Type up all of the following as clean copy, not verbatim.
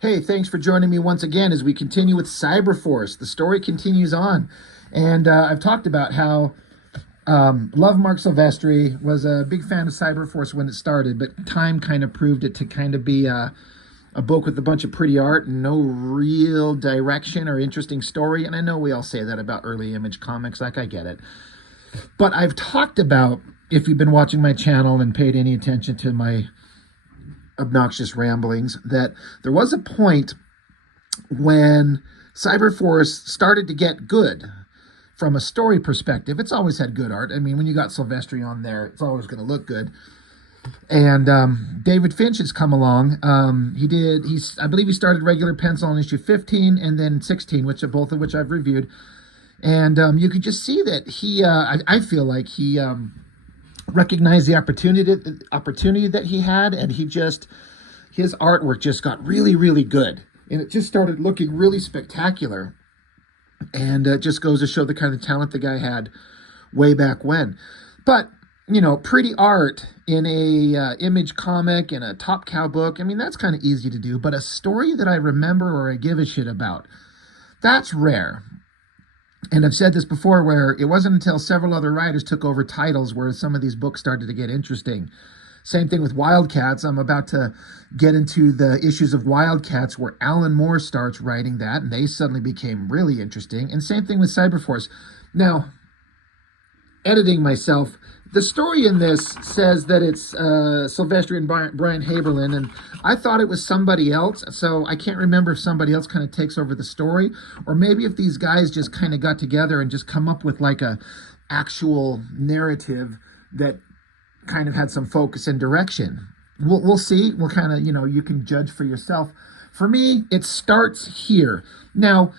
Hey, thanks for joining me once again as we continue with CyberForce. The story continues on. And I've talked about how love Mark Silvestri, was a big fan of CyberForce when it started, but time kind of proved it to kind of be a book with a bunch of pretty art and no real direction or interesting story. And I know we all say that about early Image comics, like I get it. But I've talked about, if you've been watching my channel and paid any attention to my obnoxious ramblings, that there was a point when CyberForce started to get good from a story perspective. It's always had good art. I mean, when you got Silvestri on there, it's always going to look good. And David Finch has come along. I believe he started regular pencil on issue 15 and then 16, both of which I've reviewed. And you could just see that I feel like he recognized the opportunity that he had, and his artwork just got really, really good. And it just started looking really spectacular. And it just goes to show the kind of talent the guy had way back when. But, you know, pretty art in a Image comic, in a Top Cow book, I mean, that's kind of easy to do. But a story that I remember or I give a shit about, that's rare. And I've said this before, where it wasn't until several other writers took over titles where some of these books started to get interesting. Same thing with Wildcats. I'm about to get into the issues of Wildcats where Alan Moore starts writing that, and they suddenly became really interesting. And same thing with CyberForce. Now, editing myself, the story in this says that it's Silvestri and Brian Haberlin, and I thought it was somebody else, so I can't remember if somebody else kind of takes over the story, or maybe if these guys just kind of got together and just come up with like a actual narrative that kind of had some focus and direction. We'll see. We'll kind of, you can judge for yourself. For me, it starts here. Now,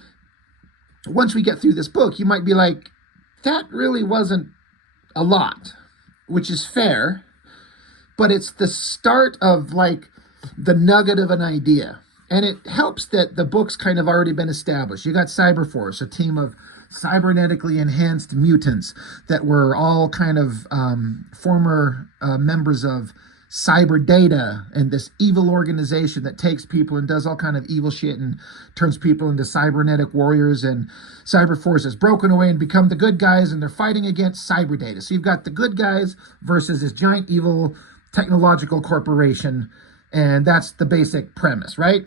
once we get through this book, you might be like, that really wasn't a lot, which is fair, but it's the start of like the nugget of an idea. And it helps that the book's kind of already been established. You got CyberForce, a team of cybernetically enhanced mutants that were all kind of former members of Cyber Data, and this evil organization that takes people and does all kind of evil shit and turns people into cybernetic warriors. And CyberForce has broken away and become the good guys, and they're fighting against Cyber Data. So you've got the good guys versus this giant evil technological corporation, and that's the basic premise, right?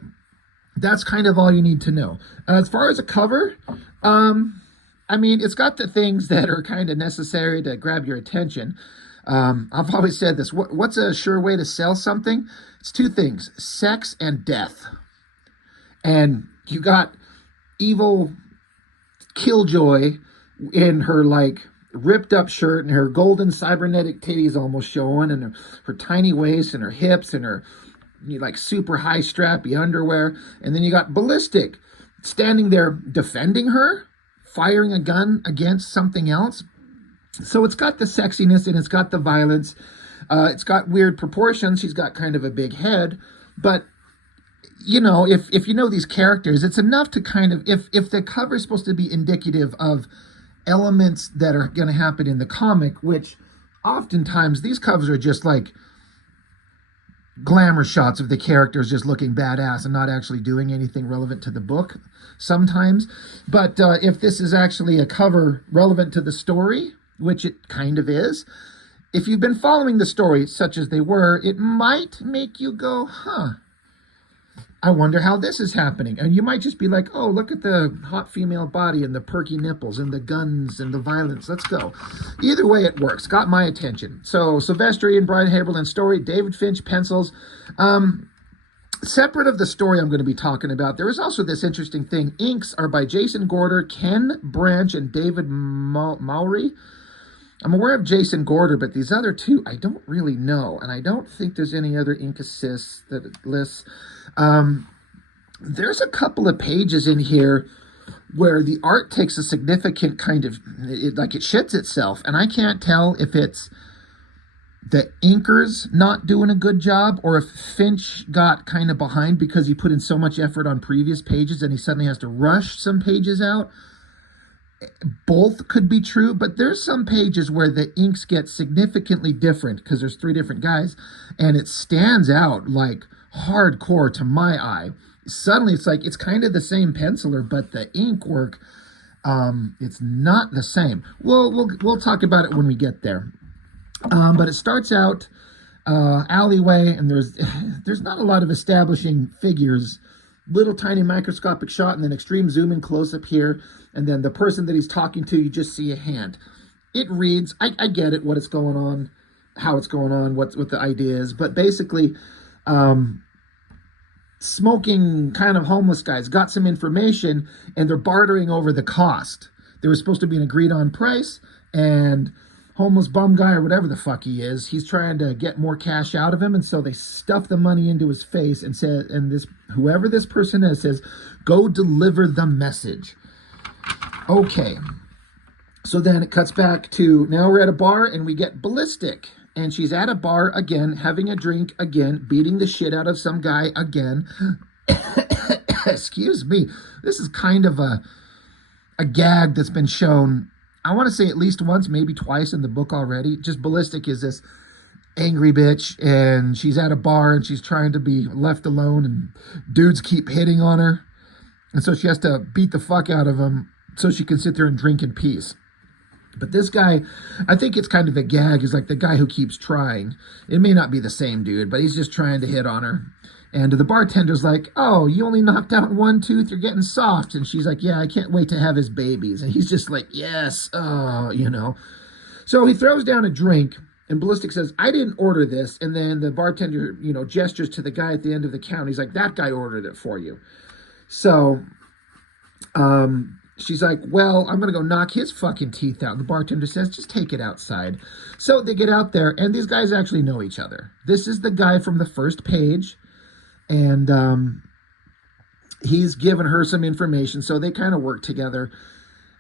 That's kind of all you need to know. As far as a cover, I mean, it's got the things that are kind of necessary to grab your attention. I've always said this. What's a sure way to sell something? It's two things: sex and death. And you got evil Killjoy in her like ripped up shirt and her golden cybernetic titties almost showing, and her tiny waist and her hips and her like super high strappy underwear. And then you got Ballistic standing there defending her, firing a gun against something else. So it's got the sexiness and it's got the violence. It's got weird proportions. She's got kind of a big head. But, if you know these characters, it's enough to kind of, if the cover is supposed to be indicative of elements that are going to happen in the comic, which oftentimes these covers are just like glamour shots of the characters just looking badass and not actually doing anything relevant to the book sometimes. But if this is actually a cover relevant to the story, which it kind of is, if you've been following the story such as they were, it might make you go, I wonder how this is happening. And you might just be like, oh, look at the hot female body and the perky nipples and the guns and the violence. Let's go. Either way, it works. Got my attention. So Silvestri and Brian Haberlin story, David Finch pencils. Separate of the story I'm going to be talking about, there is also this interesting thing. Inks are by Jason Gorder, Ken Branch, and David Mowry. I'm aware of Jason Gorder, but these other two, I don't really know. And I don't think there's any other ink assists that it lists. There's a couple of pages in here where the art takes a significant kind of, it shits itself. And I can't tell if it's the inkers not doing a good job, or if Finch got kind of behind because he put in so much effort on previous pages and he suddenly has to rush some pages out. Both could be true, but there's some pages where the inks get significantly different because there's three different guys, and it stands out like hardcore to my eye. suddenly it's like it's kind of the same penciler, but the ink work, it's not the same. We'll talk about it when we get there. But it starts out alleyway, and there's not a lot of establishing figures. Little tiny microscopic shot, and then extreme zoom in close up here, and then the person that he's talking to, you just see a hand. It reads, I get it, what it's going on, how it's going on, what the idea is, but basically, smoking kind of homeless guys got some information, and they're bartering over the cost. There was supposed to be an agreed on price, and homeless bum guy or whatever the fuck he is, he's trying to get more cash out of him, and so they stuff the money into his face and said, and this whoever this person is says, go deliver the message. Okay, so then it cuts back to now we're at a bar and we get Ballistic, and she's at a bar again, having a drink again, beating the shit out of some guy again. Excuse me, this is kind of a gag that's been shown, I want to say at least once, maybe twice in the book already. Just Ballistic is this angry bitch, and she's at a bar and she's trying to be left alone, and dudes keep hitting on her, and so she has to beat the fuck out of them so she can sit there and drink in peace. But this guy, I think it's kind of a gag, is like the guy who keeps trying. It may not be the same dude, but he's just trying to hit on her. And the bartender's like, oh, you only knocked out one tooth, you're getting soft. And she's like, yeah, I can't wait to have his babies. And he's just like, yes, oh, you know. So he throws down a drink, and Ballistic says, I didn't order this. And then the bartender, you know, gestures to the guy at the end of the counter. He's like, that guy ordered it for you. So she's like, well, I'm going to go knock his fucking teeth out. And the bartender says, just take it outside. So they get out there, and these guys actually know each other. This is the guy from the first page. And he's given her some information, so they kind of work together.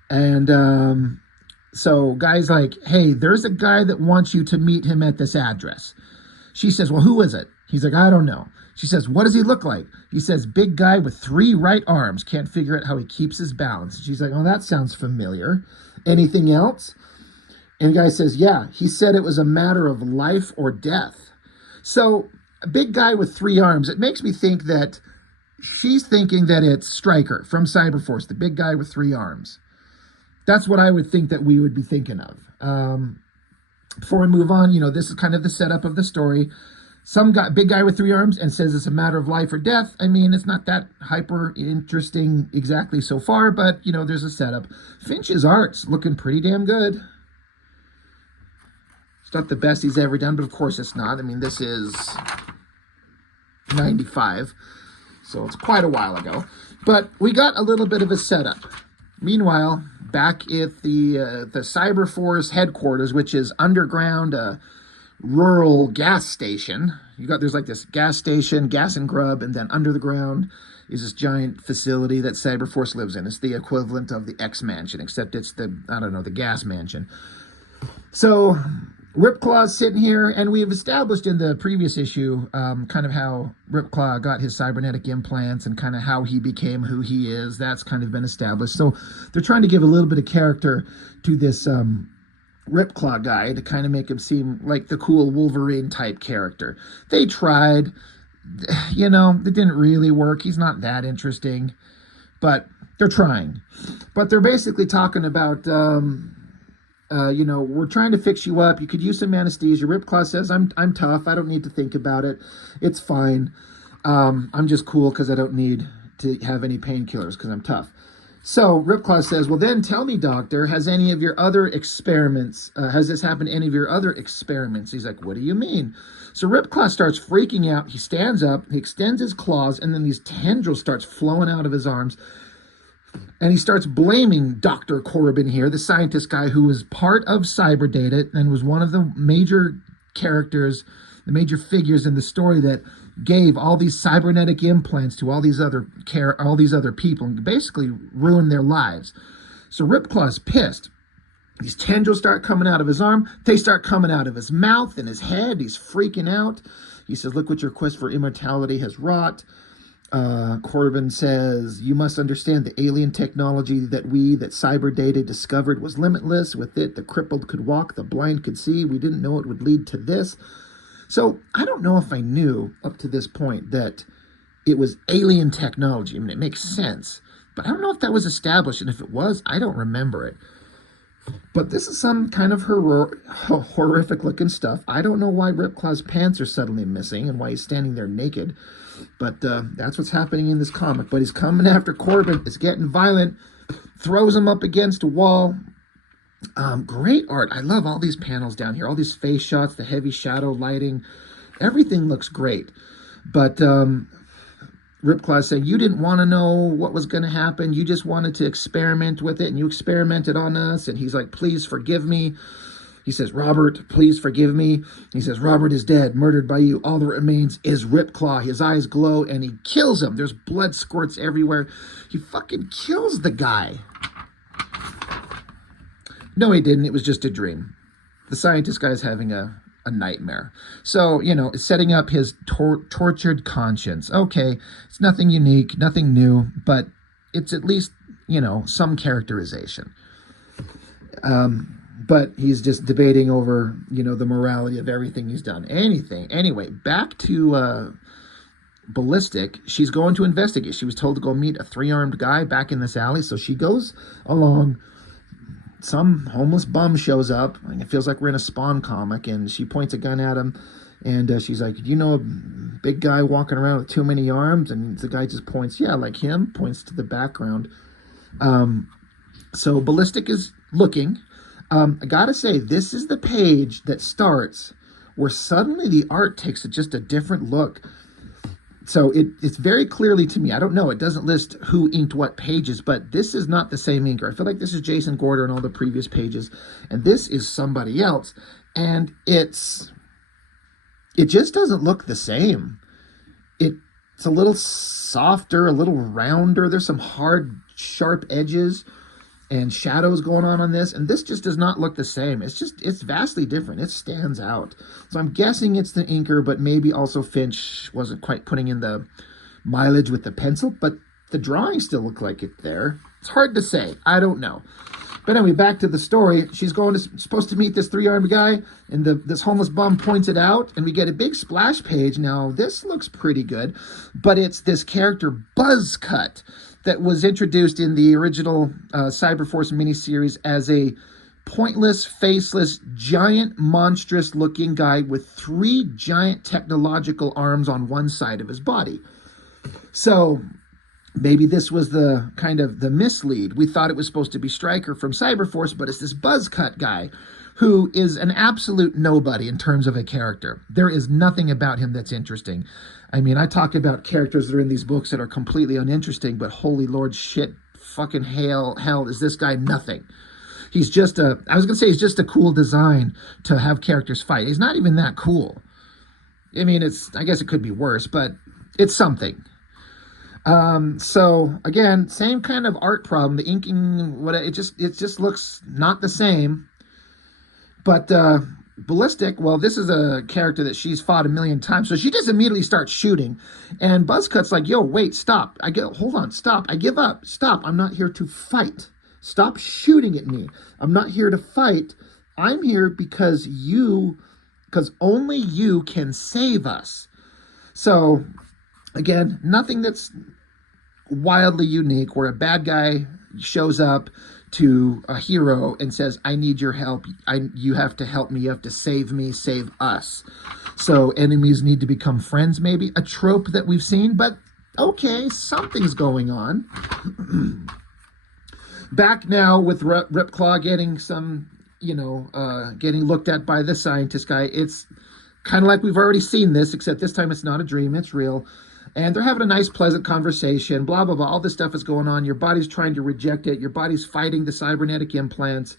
And so guy's like, hey, there's a guy that wants you to meet him at this address. She says, well, who is it? He's like, I don't know. She says, what does he look like? He says, big guy with 3 right arms. Can't figure out how he keeps his balance. She's like, oh, that sounds familiar. Anything else? And the guy says, yeah, he said it was a matter of life or death. So a big guy with 3 arms, it makes me think that she's thinking that it's Stryker from CYBERFORCE, the big guy with 3 arms. That's what I would think that we would be thinking of. Before we move on, you know, this is kind of the setup of the story. Some guy, big guy with 3 arms, and says it's a matter of life or death. I mean, it's not that hyper interesting exactly so far, but, you know, there's a setup. Finch's art's looking pretty damn good. It's not the best he's ever done, but of course it's not. I mean, this is 95, so it's quite a while ago. But we got a little bit of a setup. Meanwhile, back at the CYBERFORCE headquarters, which is underground, rural gas station. There's like this gas station, gas and grub, and then under the ground is this giant facility that CYBERFORCE lives in. It's the equivalent of the X Mansion, except it's the gas mansion. So Ripclaw's sitting here, and we've established in the previous issue kind of how Ripclaw got his cybernetic implants and kind of how he became who he is. That's kind of been established. So they're trying to give a little bit of character to this Ripclaw guy to kind of make him seem like the cool Wolverine type character. They tried, you know, it didn't really work. He's not that interesting, but they're trying. But they're basically talking about you know, we're trying to fix you up. You could use some anesthesia. Ripclaw says, I'm tough. I don't need to think about it. It's fine. I'm just cool because I don't need to have any painkillers because I'm tough. So Ripclaw says, well, then tell me, doctor, has any of your other experiments, has this happened to any of your other experiments? He's like, what do you mean? So Ripclaw starts freaking out. He stands up, he extends his claws, and then these tendrils starts flowing out of his arms. And he starts blaming Dr. Corbin here, the scientist guy who was part of Cyberdata and was one of the major characters, the major figures in the story that gave all these cybernetic implants to all these other people and basically ruined their lives. So Ripclaw's pissed. These tendrils start coming out of his arm. They start coming out of his mouth and his head. He's freaking out. He says, look what your quest for immortality has wrought. Corbin says, you must understand the alien technology that Cyberdata discovered was limitless. With it, the crippled could walk, the blind could see. We didn't know it would lead to this. So I don't know if I knew up to this point that it was alien technology. I mean, it makes sense. But I don't know if that was established, and if it was, I don't remember it. But this is some kind of horrific looking stuff. I don't know why Ripclaw's pants are suddenly missing and why he's standing there naked. But that's what's happening in this comic. But he's coming after Corbin. It's getting violent. Throws him up against a wall. Great art. I love all these panels down here. All these face shots, the heavy shadow lighting. Everything looks great. But Ripclaw saying, you didn't want to know what was going to happen. You just wanted to experiment with it, and you experimented on us. And he's like, please forgive me. He says, Robert, please forgive me. He says, Robert is dead, murdered by you. All that remains is Ripclaw. His eyes glow, and he kills him. There's blood squirts everywhere. He fucking kills the guy. No, he didn't. It was just a dream. The scientist guy's having a nightmare. So, you know, it's setting up his tortured conscience. Okay, it's nothing unique, nothing new, but it's at least, you know, some characterization. But he's just debating over, you know, the morality of everything he's done. Anything. Anyway, back to Ballistic. She's going to investigate. She was told to go meet a 3-armed guy back in this alley, so she goes along. Some homeless bum shows up, and it feels like we're in a Spawn comic, and she points a gun at him, and she's like, you know, a big guy walking around with too many arms? And the guy just points, yeah, like him, points to the background. So Ballistic is looking. I gotta say, this is the page that starts where suddenly the art takes just a different look. So it's very clearly to me, I don't know, it doesn't list who inked what pages, but this is not the same inker. I feel like this is Jason Gorder and all the previous pages, and this is somebody else, and it just doesn't look the same. It's a little softer, a little rounder. There's some hard, sharp edges and shadows going on this, and this just does not look the same. It's vastly different. It stands out. So I'm guessing it's the inker, but maybe also Finch wasn't quite putting in the mileage with the pencil, but the drawings still look like it there. It's hard to say. I don't know. But anyway, back to the story. She's supposed to meet this 3-armed guy, and this homeless bum points it out, and we get a big splash page. Now, this looks pretty good, but it's this character Buzzcut that was introduced in the original CyberForce miniseries as a pointless, faceless, giant, monstrous-looking guy with 3 giant technological arms on one side of his body. So maybe this was the kind of the mislead. We thought it was supposed to be Stryker from CyberForce, but it's this Buzzcut guy who is an absolute nobody in terms of a character. There is nothing about him that's interesting. I mean, I talk about characters that are in these books that are completely uninteresting, but holy Lord shit, fucking hell, is this guy nothing. He's just he's just a cool design to have characters fight. He's not even that cool. I mean, I guess it could be worse, but it's something. So again, same kind of art problem. The inking, it just looks not the same. But Ballistic, well, this is a character that she's fought a million times, so she just immediately starts shooting. And Buzzcut's like, yo, wait, stop. Hold on, stop. I give up. Stop. I'm not here to fight. Stop shooting at me. I'm not here to fight. I'm here because only you can save us. So, again, nothing that's wildly unique where a bad guy shows up to a hero and says, I need your help. You have to help me. You have to save me, save us. So enemies need to become friends, maybe. A trope that we've seen, but okay, something's going on. Back now with Ripclaw getting some, getting looked at by the scientist guy. It's kind of like we've already seen this, except this time it's not a dream, it's real. And they're having a nice, pleasant conversation, blah, blah, blah. All this stuff is going on. Your body's trying to reject it. Your body's fighting the cybernetic implants.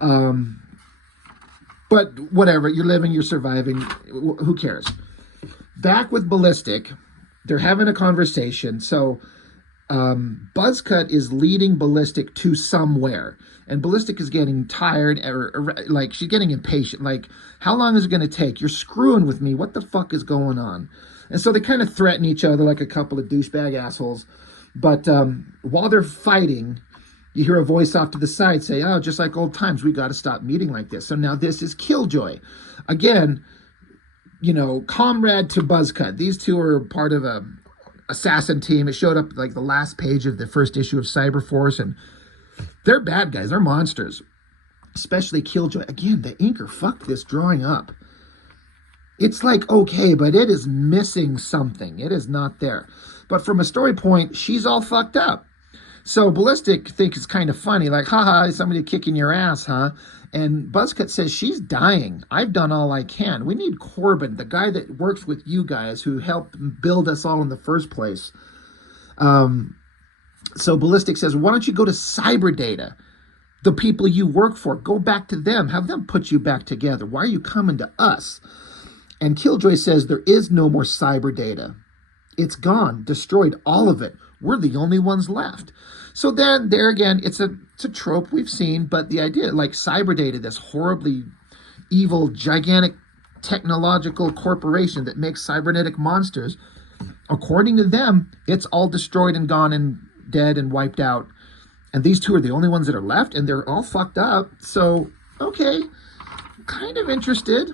But whatever. You're living, you're surviving. Who cares? Back with Ballistic, they're having a conversation. So Buzzcut is leading Ballistic to somewhere. And Ballistic is getting tired, or like she's getting impatient. Like, how long is it going to take? You're screwing with me. What the fuck is going on? And so they kind of threaten each other like a couple of douchebag assholes. But while they're fighting, you hear a voice off to the side say, oh, just like old times, we got to stop meeting like this. So now this is Killjoy. Again, comrade to Buzzcut. These two are part of a assassin team. It showed up like the last page of the first issue of CyberForce, and they're bad guys. They're monsters, especially Killjoy. Again, the inker fucked this drawing up. It's like okay, but it is missing something. It is not there. But from a story point, she's all fucked up. So Ballistic thinks it's kind of funny, like, haha, somebody kicking your ass, huh? And Buzzcut says, she's dying. I've done all I can. We need Corbin, the guy that works with you guys, who helped build us all in the first place. So Ballistic says, why don't you go to Cyberdata, the people you work for? Go back to them. Have them put you back together. Why are you coming to us? And Killjoy says, there is no more Cyberdata. It's gone, destroyed, all of it. We're the only ones left. So then, there again, it's a trope we've seen, but the idea, like Cyberdata, this horribly evil, gigantic technological corporation that makes cybernetic monsters, according to them, it's all destroyed and gone and dead and wiped out. And these two are the only ones that are left, and they're all fucked up. So, okay, kind of interested.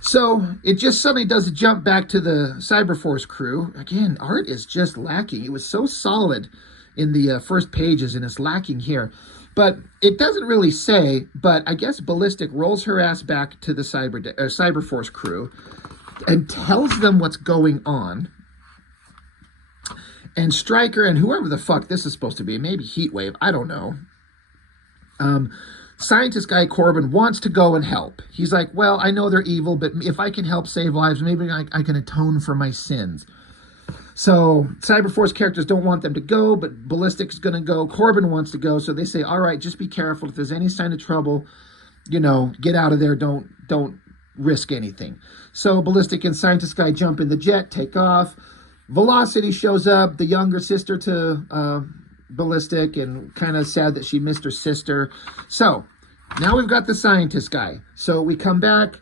So it just suddenly does a jump back to the CyberForce crew. Again, art is just lacking. It was so solid in the first pages, and it's lacking here. But it doesn't really say, but I guess Ballistic rolls her ass back to the CyberForce crew and tells them what's going on. And Stryker and whoever the fuck this is supposed to be, maybe Heatwave, I don't know. Scientist guy Corbin wants to go and help. He's like, well, I know they're evil, but if I can help save lives, maybe I can atone for my sins. So CyberForce characters don't want them to go, but Ballistic's going to go. Corbin wants to go, so they say, all right, just be careful. If there's any sign of trouble, you know, get out of there. Don't risk anything. So Ballistic and Scientist guy jump in the jet, take off. Velocity shows up, the younger sister to Ballistic, and kind of sad that she missed her sister. So now we've got the Scientist guy. So we come back.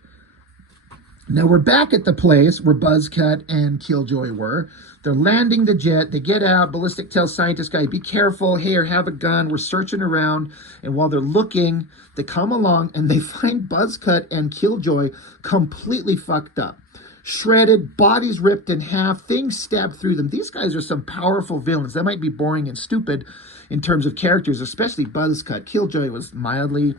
Now we're back at the place where Buzzcut and Killjoy were. They're landing the jet. They get out. Ballistic tells Scientist guy, be careful. Here, have a gun. We're searching around. And while they're looking, they come along and they find Buzzcut and Killjoy completely fucked up. Shredded, bodies ripped in half, things stabbed through them. These guys are some powerful villains. They might be boring and stupid in terms of characters, especially Buzzcut. Killjoy was mildly,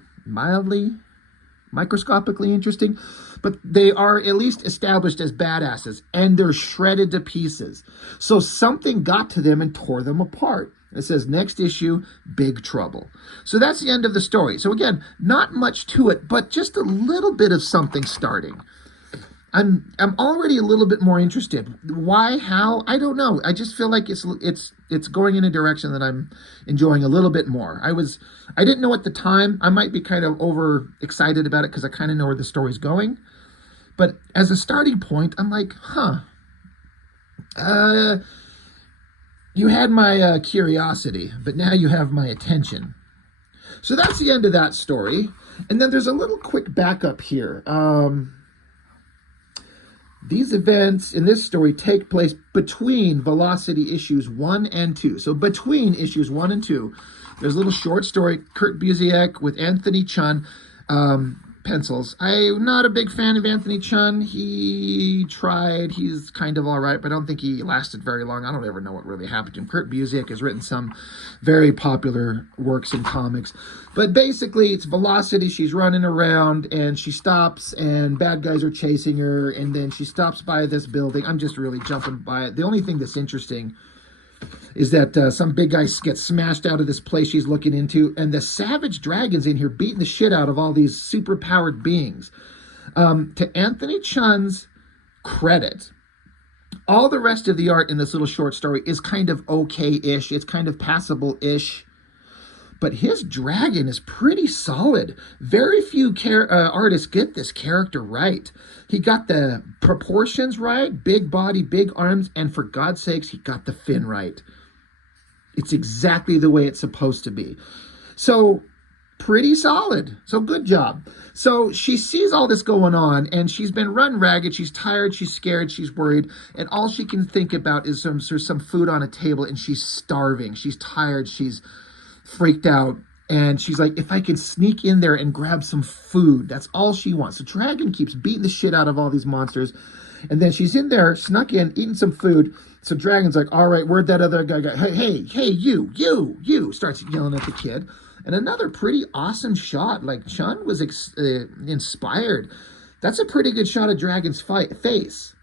microscopically interesting, but they are at least established as badasses, and they're shredded to pieces. So something got to them and tore them apart. It says, next issue, big trouble. So that's the end of the story. So again, not much to it, but just a little bit of something starting. I'm already a little bit more interested. Why? How? I don't know. I just feel like it's going in a direction that I'm enjoying a little bit more. I didn't know at the time. I might be kind of over excited about it because I kind of know where the story's going. But as a starting point, I'm like, you had my curiosity, but now you have my attention. So that's the end of that story. And then there's a little quick backup here. These events in this story take place between Velocity issues 1 and 2. So between issues 1 and 2, there's a little short story, Kurt Busiek with Anthony Chun pencils. I'm not a big fan of Anthony Chun. He tried. He's kind of all right, but I don't think he lasted very long. I don't ever know what really happened to him. Kurt Busiek has written some very popular works in comics. But basically, it's Velocity. She's running around, and she stops, and bad guys are chasing her, and then she stops by this building. I'm just really jumping by it. The only thing that's interesting is that some big guy gets smashed out of this place she's looking into, and the savage dragon's in here beating the shit out of all these super-powered beings. To Anthony Chun's credit, all the rest of the art in this little short story is kind of okay-ish. It's kind of passable-ish. But his dragon is pretty solid. Very few artists get this character right. He got the proportions right, big body, big arms, and for God's sakes, he got the fin right. It's exactly the way it's supposed to be. So, pretty solid. So, good job. So, she sees all this going on, and she's been run ragged. She's tired, she's scared, she's worried, and all she can think about is there's some food on a table, and she's starving. She's tired, she's freaked out, and she's like, if I can sneak in there and grab some food. That's all she wants. The dragon keeps beating the shit out of all these monsters, And then she's in there, snuck in, eating some food. So Dragon's like, all right, where'd that other guy go? Hey, you, starts yelling at the kid. And another pretty awesome shot. Like, Chun was inspired. That's a pretty good shot of Dragon's face.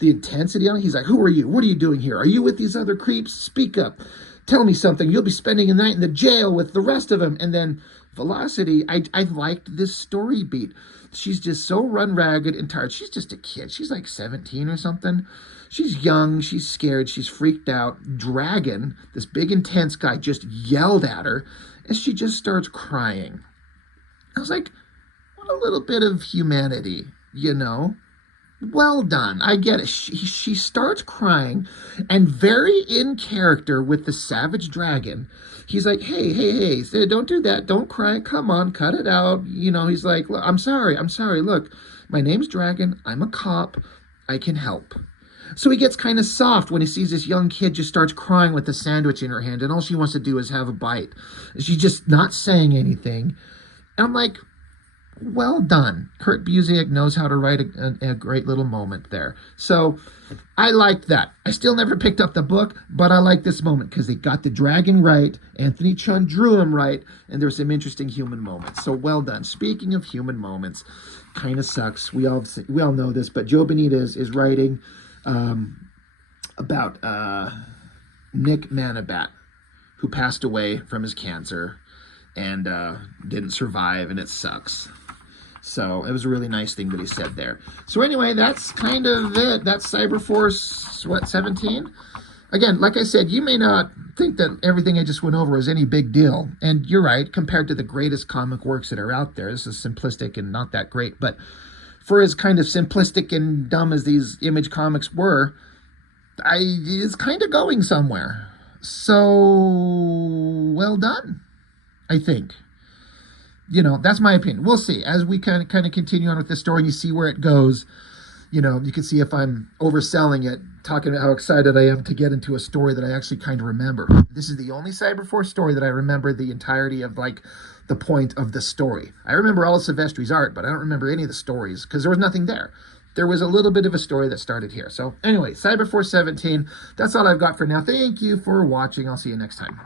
The intensity on it. He's like, who are you? What are you doing here? Are you with these other creeps? Speak up. Tell me something. You'll be spending a night in the jail with the rest of them. And then Velocity, I liked this story beat. She's just so run ragged and tired. She's just a kid. She's like 17 or something. She's young. She's scared. She's freaked out. Dragon, this big intense guy, just yelled at her and she just starts crying. I was like, what a little bit of humanity, you know? Well done. I get it. She starts crying, and very in character with the savage dragon, he's like, hey, don't do that. Don't cry. Come on, cut it out. You know, he's like, I'm sorry. Look, my name's Dragon. I'm a cop. I can help. So he gets kind of soft when he sees this young kid just starts crying with a sandwich in her hand, and all she wants to do is have a bite. She's just not saying anything. And I'm like, well done. Kurt Busiek knows how to write a great little moment there. So I liked that. I still never picked up the book, but I like this moment because they got the dragon right. Anthony Chun drew him right, and there's some interesting human moments. So well done. Speaking of human moments, kind of sucks. We all know this, but Joe Benitez is writing about Nick Manabat, who passed away from his cancer and didn't survive, and it sucks. So it was a really nice thing that he said there. So anyway, that's kind of it. That's CyberForce, 17? Again, like I said, you may not think that everything I just went over is any big deal. And you're right, compared to the greatest comic works that are out there, this is simplistic and not that great. But for as kind of simplistic and dumb as these Image comics were, it's kind of going somewhere. So, well done, I think. You know, that's my opinion. We'll see. As we kind of continue on with this story and you see where it goes, you know, you can see if I'm overselling it, talking about how excited I am to get into a story that I actually kind of remember. This is the only CyberForce story that I remember the entirety of, like, the point of the story. I remember all of Silvestri's art, but I don't remember any of the stories because there was nothing there. There was a little bit of a story that started here. So anyway, CyberForce 17, that's all I've got for now. Thank you for watching. I'll see you next time.